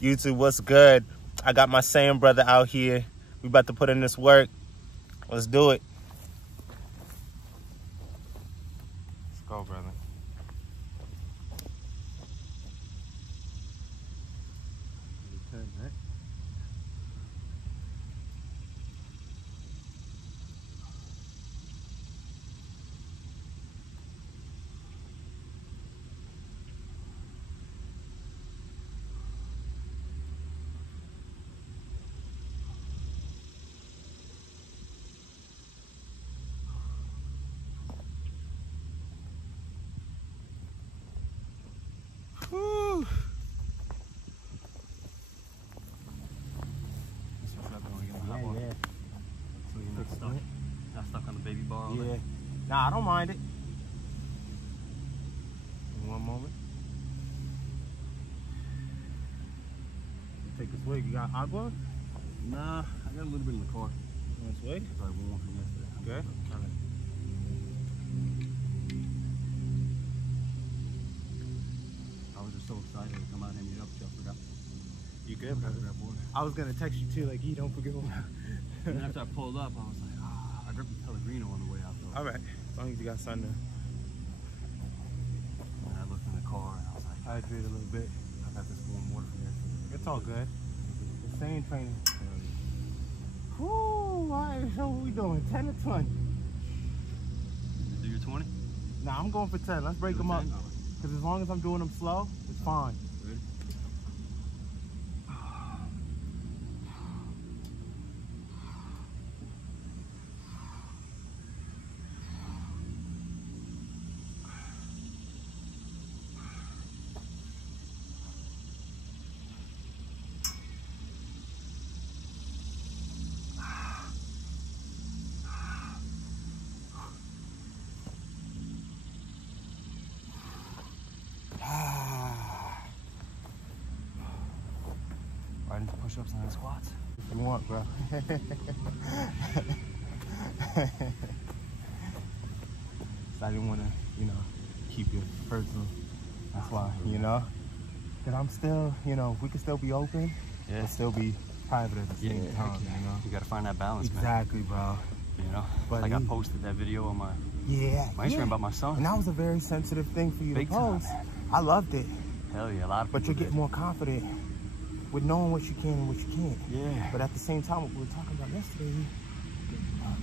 YouTube, what's good? I got my Saiyan brother out here. We about to put in this work. Let's do it. Let's go, brother. Whew. Yeah. So you're not stuck on the baby bar. Yeah. Nah, I don't mind it. In one moment. Take a swig. You got agua? Nah, I got a little bit in the car. You want a swig? Probably one from yesterday. Okay. I was just so excited to come out and meet up. I forgot. You good, brother? Grab water. I was gonna text you too, like, you don't forget. And then after I pulled up, I was like, I grabbed the Pellegrino on the way out though. All right, as long as you got sun there. And I looked in the car and I was like, I did a little bit. I got this warm water from there. It's all good. The same training. Whoo, all right, so what we doing? 10 or 20? Do your 20? Nah, I'm going for 10. Let's break them up. Because as long as I'm doing them slow, it's fine. Ready? Right into push-ups and then squats. If you want, bro. So I didn't want to, keep it personal. That's why, Because I'm still, we can still be open, but still be private at the same time, You gotta find that balance, Exactly, man. bro. But like I posted that video on my Instagram about my son. And that was a very sensitive thing for you Big to post. time. I loved it. Hell yeah, a lot of people But you're getting more confident with knowing what you can and what you can't. Yeah. But at the same time, what we were talking about yesterday,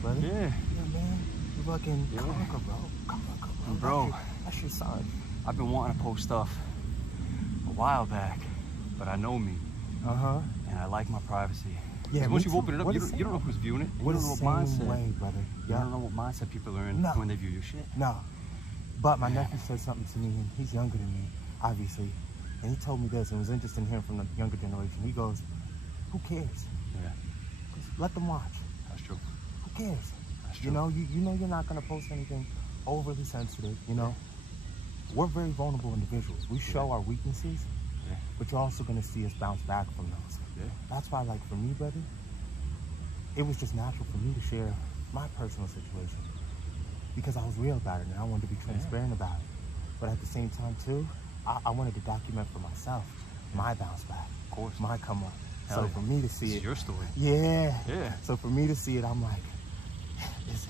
brother. Yeah, man. You fucking conquer, bro. Conquer, bro. Bro. That's your son. I've been wanting to post stuff a while back, but I know me. And I like my privacy. Yeah, once you open it up, you don't know who's viewing it. You don't know what mindset. Way, brother. You don't know what mindset people are in when they view your shit. No. But my nephew said something to me, and he's younger than me, obviously. And he told me this, and it was interesting hearing from the younger generation. He goes, who cares? Yeah. Just let them watch. That's true. Who cares? That's true. You know you're not going to post anything overly sensitive, We're very vulnerable individuals. We show our weaknesses, but you're also going to see us bounce back from those. Yeah. That's why, like, for me, brother, it was just natural for me to share my personal situation because I was real about it and I wanted to be transparent about it. But at the same time, too, I wanted to document for myself my bounce back, of course, my come up. Hell so for me to see it's your story. Yeah. So for me to see it, I'm like,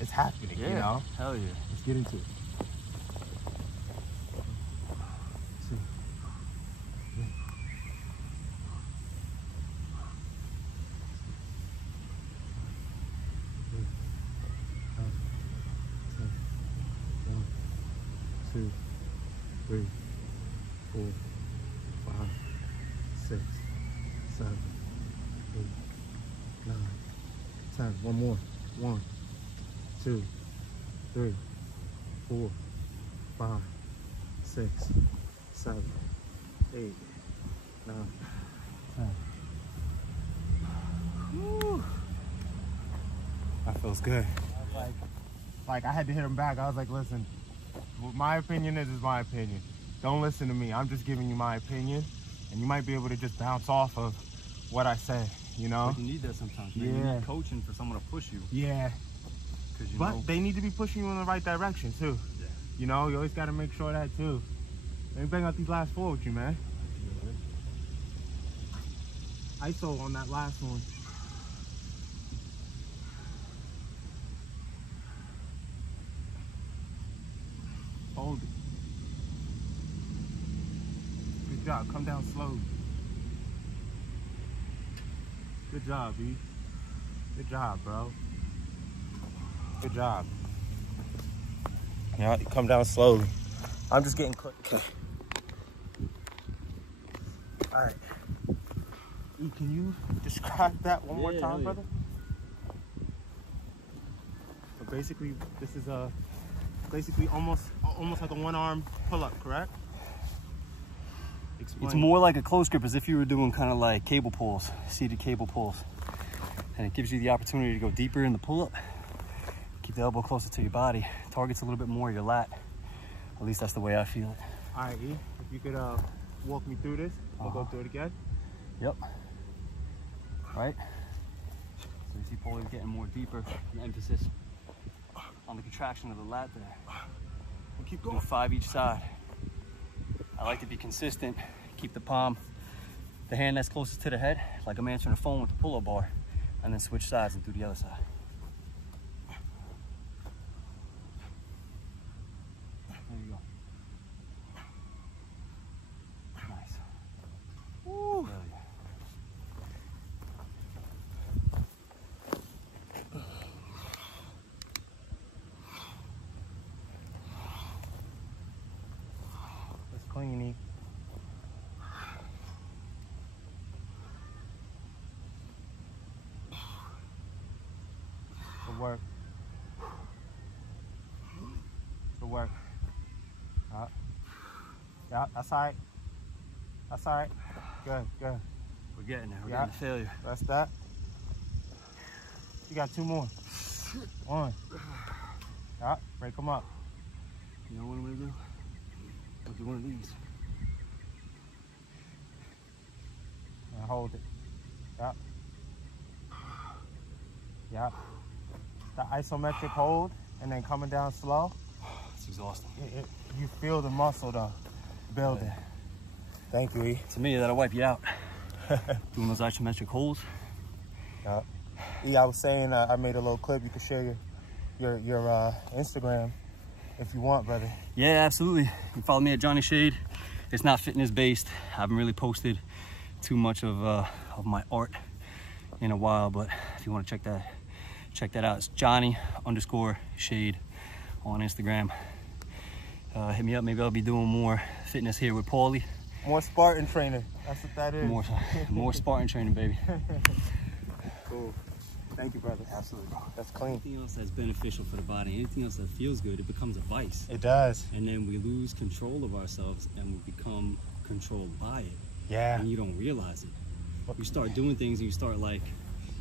it's happening, Hell yeah. Let's get into it. Two, three, 4, 5, 6, 7, 8, 9, 10. One more. 1, 2, 3, 4, 5, 6, 7, 8, 9, 10. Woo. That feels good. Like I had to hit him back. I was like, listen, what my opinion is my opinion. Don't listen to me. I'm just giving you my opinion, and you might be able to just bounce off of what I say, But you need that sometimes, man. You need coaching for someone to push you. Yeah. But they need to be pushing you in the right direction, too. Yeah. You always got to make sure that, too. Let me bring out these last 4 with you, man. ISO on that last one. Hold it. Good job. Come down slowly. Good job, B. Good job, bro. Good job. Yeah, you come down slowly. I'm just getting quick. Okay. All right. E, can you describe that one more time, brother? So basically, this is basically almost like a one-arm pull-up, correct? Explain. It's more like a close grip, as if you were doing kind of like cable pulls, seated cable pulls. And it gives you the opportunity to go deeper in the pull-up. Keep the elbow closer to your body. Targets a little bit more your lat. At least that's the way I feel it. All right, E, if you could walk me through this, we'll go through it again. Yep. Right. So you see pulley getting more deeper, and emphasis on the contraction of the lat there. We'll keep going. Do 5 each side. I like to be consistent. Keep the palm, the hand that's closest to the head, like I'm answering a phone with the pull-up bar, and then switch sides and do the other side. There you go. Nice. Woo. There you go. Clean, E. Good work. Good work. Yeah, that's all right. That's all right. Good, good. We're getting there. We're getting to failure. That's that. You got 2 more. 1. Yeah, break them up. You know what I'm gonna do? We'll do one of these. And hold it. Yep. Yep. The isometric hold, and then coming down slow. It's exhausting. You feel the muscle though, building. Yeah. Thank you, E. To me, that'll wipe you out. Doing those isometric holds. Yep. E, I was saying I made a little clip. You can share your Instagram if you want, brother. Yeah, absolutely. You can follow me at Johnny Shade. It's not fitness based. I haven't really posted too much of my art in a while, but if you want to check that out. It's Johnny_Shade on Instagram. Hit me up. Maybe I'll be doing more fitness here with Paulie. More Spartan training. That's what that is. More Spartan training, baby. Cool. Thank you, brother. Absolutely. That's clean. Anything else that's beneficial for the body, anything else that feels good, it becomes a vice. It does. And then we lose control of ourselves and we become controlled by it. Yeah. And you don't realize it. You start doing things and you start like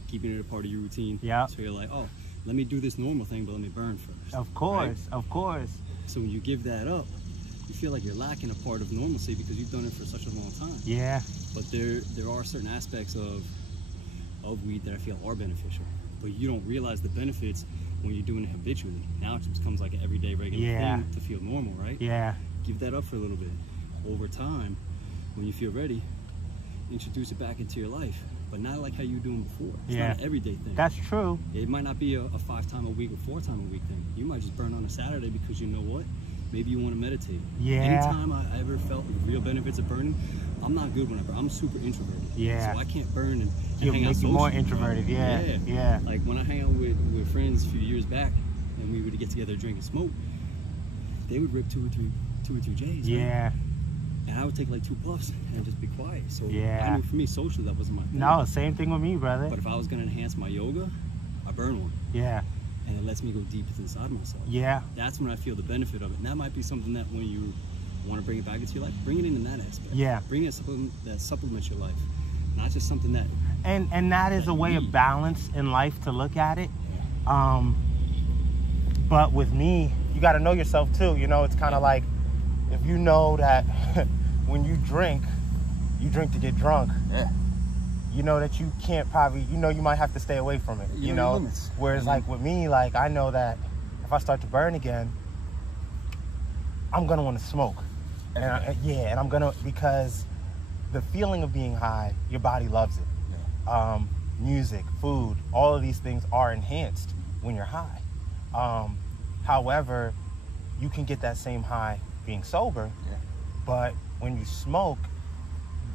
keeping it a part of your routine. Yeah. So you're like, oh, let me do this normal thing, but let me burn first. Of course, right? Of course. So when you give that up, you feel like you're lacking a part of normalcy because you've done it for such a long time. Yeah. But there are certain aspects of weed that I feel are beneficial. But you don't realize the benefits when you're doing it habitually. Now it just becomes like an everyday regular thing to feel normal, right? Yeah. Give that up for a little bit. Over time, when you feel ready, introduce it back into your life. But not like how you were doing before. It's not an everyday thing. That's true. It might not be a 5 times a week or 4 times a week thing. You might just burn on a Saturday because you know what? Maybe you want to meditate. Yeah. Anytime I ever felt the real benefits of burning, I'm not good when I burn. I'm super introverted. Yeah. So I can't burn and You'll hang out make you more socially, introverted. right? Yeah. Yeah. Like when I hang out with friends a few years back and we would get together, drink and smoke, they would rip 2 or 3 J's. Yeah. Right? And I would take like 2 puffs and just be quiet. So yeah. I knew for me, socially, that wasn't my thing. No, same thing with me, brother. But if I was going to enhance my yoga, I burn one. Yeah. And it lets me go deep inside myself. Yeah. That's when I feel the benefit of it. And that might be something that when you want to bring it back into your life, bring it in that aspect. Yeah. Bring it something that supplements your life. Not just something that... And that is a way of balance in life to look at it. But with me, you got to know yourself too. You know, it's kind of like, if you know that when you drink to get drunk. Yeah. You know that you can't probably, you know, you might have to stay away from it, you know? Limits. Whereas like with me, like I know that if I start to burn again, I'm gonna want to smoke. And and I'm gonna, because the feeling of being high, your body loves it. music, food, all of these things are enhanced when you're high. However, you can get that same high being sober, but when you smoke,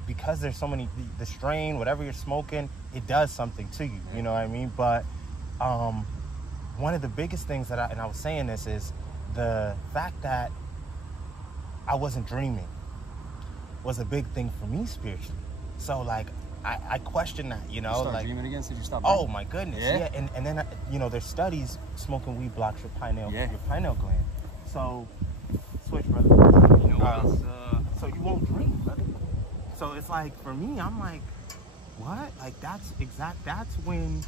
because there's so many, the strain, whatever you're smoking, it does something to you, you know what I mean? But one of the biggest things that I was saying this, is the fact that I wasn't dreaming was a big thing for me spiritually. So like, I question that, you know. You start like dreaming again since you stopped drinking? Oh my goodness, yeah. And then you know, there's studies, smoking weed blocks your pineal gland. So switch, brother. You know what else? So you won't dream, brother. So it's like, for me, I'm like, what? Like, that's when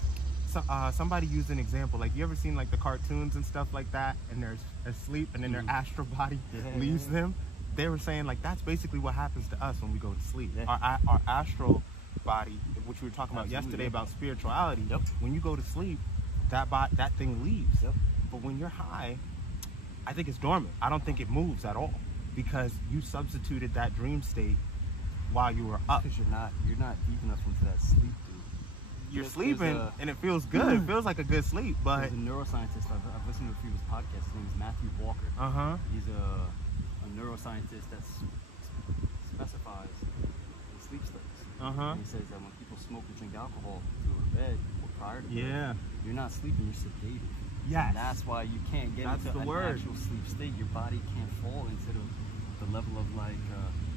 somebody used an example. Like, you ever seen like the cartoons and stuff like that, and they're asleep and then their astral body leaves them? They were saying like, that's basically what happens to us when we go to sleep. Our astral body, which we were talking about yesterday about spirituality, when you go to sleep, that thing leaves. But when you're high, I think it's dormant. I don't think it moves at all, because you substituted that dream state while you were up. Because you're not deep enough into that sleep, dude. You're sleeping and it feels good. It feels like a good sleep, but there's a neuroscientist I've listened to a few of his podcasts. His name is Matthew Walker. He's a neuroscientist that specifies in sleep studies. And he says that when people smoke and drink alcohol to go to bed or prior to bed, you're not sleeping, you're sedated. And that's why you can't get into an actual sleep state. Your body can't fall into the level of like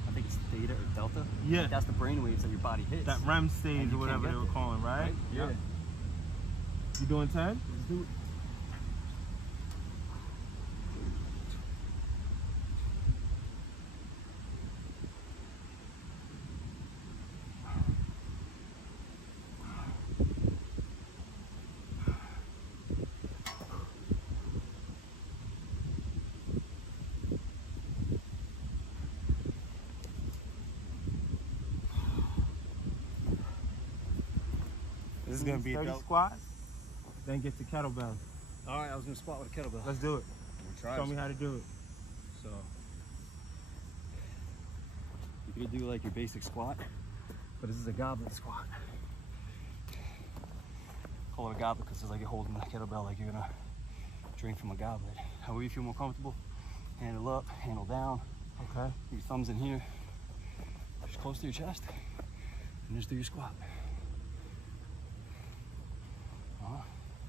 I think it's theta or delta. Like that's the brain waves that your body hits. That REM stage or whatever they were calling, right? Yeah. You doing 10? Let's do it. This is gonna be a 30 squats, then get to kettlebell. All right, I was gonna squat with a kettlebell. Let's do it. We'll try. Show me how to do it. So you could do like your basic squat, but this is a goblet squat. Call it a goblet because it's like you're holding the kettlebell like you're gonna drink from a goblet. However you feel more comfortable. Handle up, handle down. Okay. Your thumbs in here, just close to your chest, and just do your squat.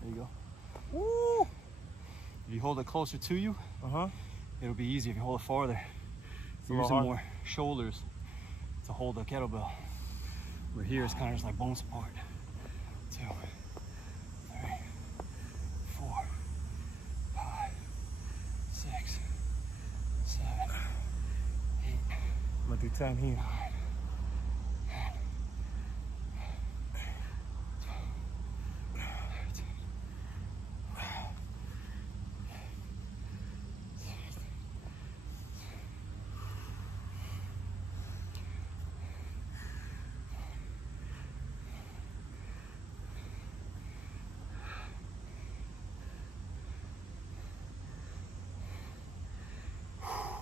There you go. Woo! If you hold it closer to you, it'll be easy. If you hold it farther, you're using more shoulders to hold the kettlebell. Where here it's kind of just like bone support. 2, 3, 4, 5, 6, 7, 8. I'm gonna do 10 here. 13.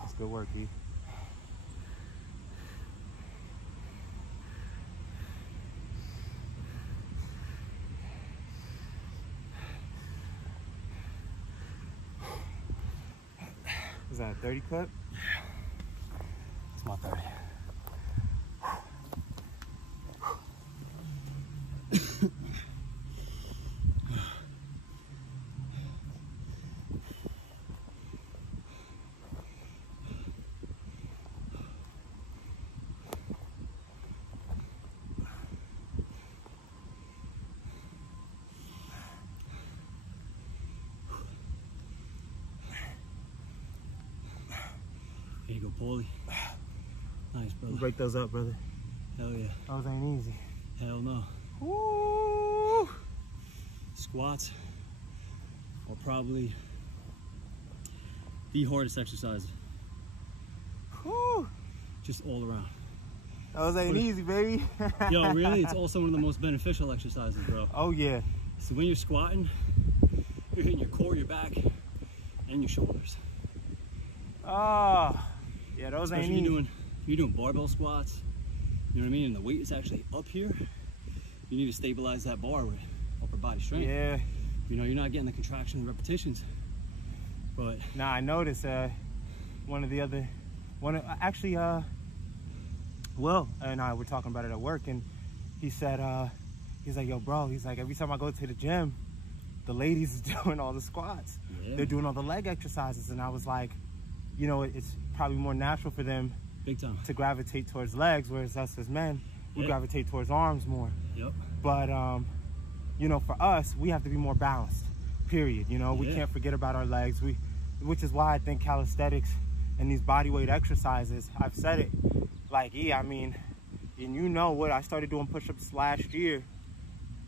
That's good work, E. Is that a 30 clip? Yeah. It's my 30. Here you go, Paulie. Nice, brother. Break those up, brother. Hell yeah. Those ain't easy. Hell no. Woo! Squats are probably the hardest exercise. Woo! Just all around. Those ain't easy, baby. Yo, really? It's also one of the most beneficial exercises, bro. Oh, yeah. So when you're squatting, you're hitting your core, your back, and your shoulders. Ah. Yeah, those Especially ain't easy. If you're doing barbell squats, you know what I mean? And the weight is actually up here. You need to stabilize that bar with upper body strength. Yeah. You know, you're not getting the contraction and repetitions. But now I noticed Will and I were talking about it at work, and he said, he's like, yo, bro, he's like, every time I go to the gym, the ladies is doing all the squats. Yeah. They're doing all the leg exercises. And I was like, you know, it's probably more natural for them big time to gravitate towards legs, whereas us as men, we gravitate towards arms more. Yep. But, you know, for us, we have to be more balanced, period. You know, we can't forget about our legs, which is why I think calisthenics and these body weight exercises, I've said it, like, I mean, and you know what, I started doing push-ups last year,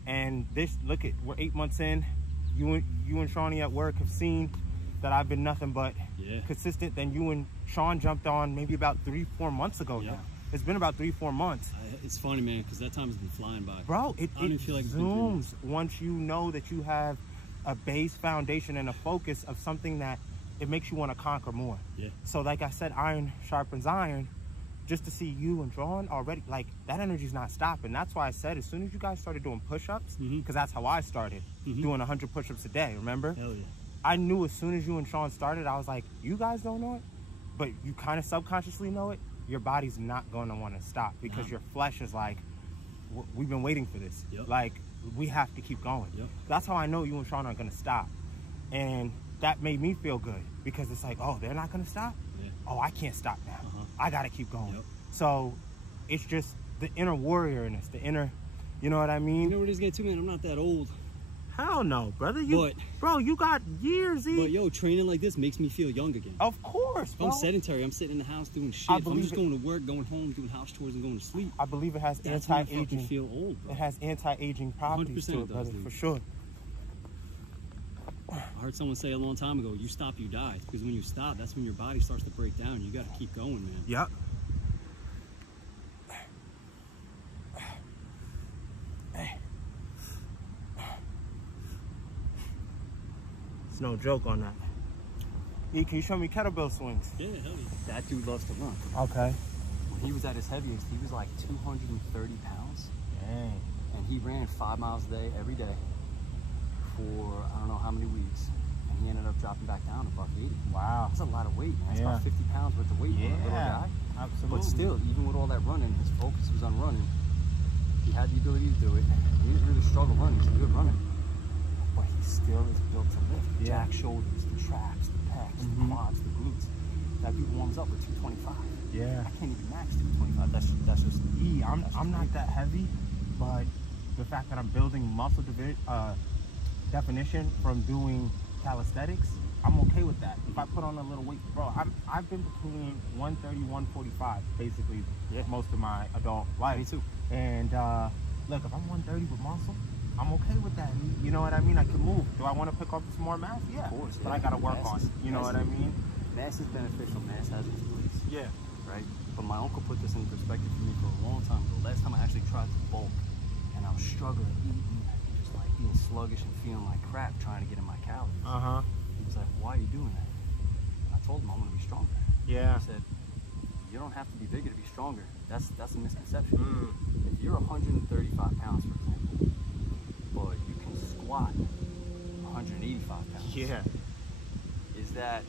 and look at, we're 8 months in, you and Shawnee at work have seen that I've been nothing but consistent. Then you and Sean jumped on maybe about 3-4 months ago now. It's been about 3-4 months. It's funny, man, because that time has been flying by. Bro, it I don't even feel like zooms once you know that you have a base foundation and a focus of something that it makes you want to conquer more. Yeah. So like I said, iron sharpens iron. Just to see you and John already, like, that energy's not stopping. That's why I said as soon as you guys started doing push-ups, because that's how I started, doing 100 push-ups a day, remember? Hell yeah. I knew as soon as you and Sean started, I was like, you guys don't know it, but you kind of subconsciously know it. Your body's not going to want to stop because your flesh is like, we've been waiting for this. Like, we have to keep going. That's how I know you and Sean aren't going to stop. And that made me feel good because it's like, oh, they're not going to stop? Oh, I can't stop now. I got to keep going. So it's just the inner warrior in us, the inner, you know what I mean? You know what it is, too, man? I'm not that old. Hell no, brother. Bro, you got years. But yo, training like this makes me feel young again. Of course, bro. If I'm sedentary, I'm sitting in the house doing shit. If I'm just going to work, going home, doing house chores, and going to sleep. I believe it has anti-aging. Feel old, bro. It has anti-aging properties to it, brother, for sure. I heard someone say a long time ago, you stop, you die. Because when you stop, that's when your body starts to break down. You got to keep going, man. Yep. It's no joke on that. E, can you show me kettlebell swings? Yeah, hell yeah. That dude loves to run. Okay. When he was at his heaviest, he was like 230 pounds. Dang. And he ran 5 miles a day, every day, for I don't know how many weeks. And he ended up dropping back down to $180. Wow. That's a lot of weight, man. That's about 50 pounds worth of weight for a little guy. Absolutely. But still, even with all that running, his focus was on running. He had the ability to do it. He didn't really struggle running. He's a good runner. But he still is built to lift. Jack shoulders, the traps, the pecs, the quads, the glutes. That dude warms up with 225. Yeah. I can't even max 225. That's just I'm not that heavy, but the fact that I'm building muscle definition from doing calisthenics, I'm okay with that. If I put on a little weight, bro, I've been between 130, 145, basically most of my adult life. Me too. And look, if I'm 130 with muscle, I'm okay with that. You know what I mean? I can move. Do I want to pick up some more mass? Yeah. Of course. But I got to work on it. You know what I mean? Mass is beneficial. Mass has its place. Yeah. Right? But my uncle put this in perspective for me for a long time ago. Last time I actually tried to bulk, and I was struggling eating, just like being sluggish and feeling like crap trying to get in my calories. He was like, why are you doing that? And I told him I want to be stronger. Yeah. He said, you don't have to be bigger to be stronger. That's a misconception. If you're 135 pounds, for example, but you can squat 185 pounds. Yeah. Is that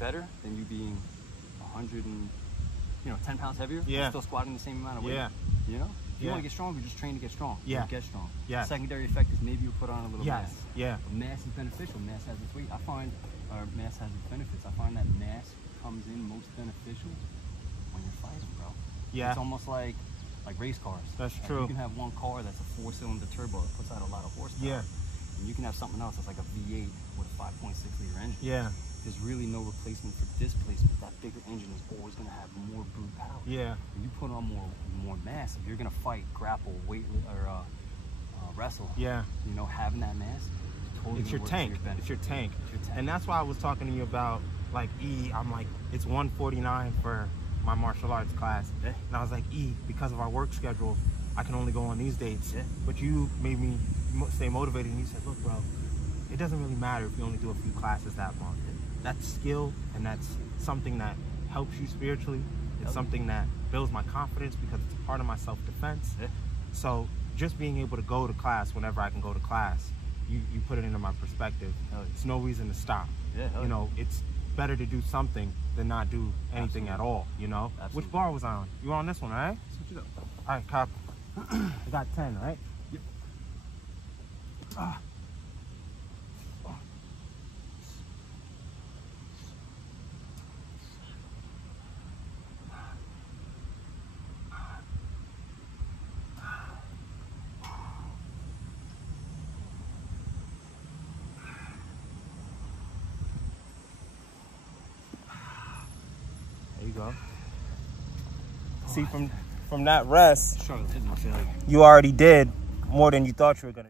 better than you being 10 pounds heavier? Yeah. Still squatting the same amount of weight? Yeah. You know? If you want to get stronger, just train to get strong. Yeah. Get strong. Yeah. Secondary effect is maybe you put on a little mass. Yeah. But mass is beneficial. Mass has its weight. Mass has its benefits. I find that mass comes in most beneficial when you're fighting, bro. Yeah. It's almost like race cars. That's true. You can have one car that's a 4-cylinder turbo that puts out a lot of horsepower. Yeah. And you can have something else that's like a V8 with a 5.6 liter engine. Yeah. There's really no replacement for displacement. That bigger engine is always going to have more brute power. Yeah. When you put on more mass, if you're going to fight, grapple, weight, or wrestle, you know, having that mass, totally it's your tank. It's your tank. And that's why I was talking to you about, like, I'm like, it's 149 for my martial arts class. And I was like, because of our work schedule, I can only go on these dates. But you made me stay motivated, and you said, look, bro, it doesn't really matter if you only do a few classes that month. That's skill, and that's something that helps you spiritually. It's something that builds my confidence because it's a part of my self-defense. So just being able to go to class whenever I can go to class, you put it into my perspective. It's no reason to stop. Yeah, you know, it's better to do something than not do anything at all, you know? Absolutely. Which bar was I on? You were on this one, right? Switch it up. All right, copy. I got 10, right? Yep. There you go. See, from that rest, Struggle hitting my failure. you already did more than you thought you were gonna.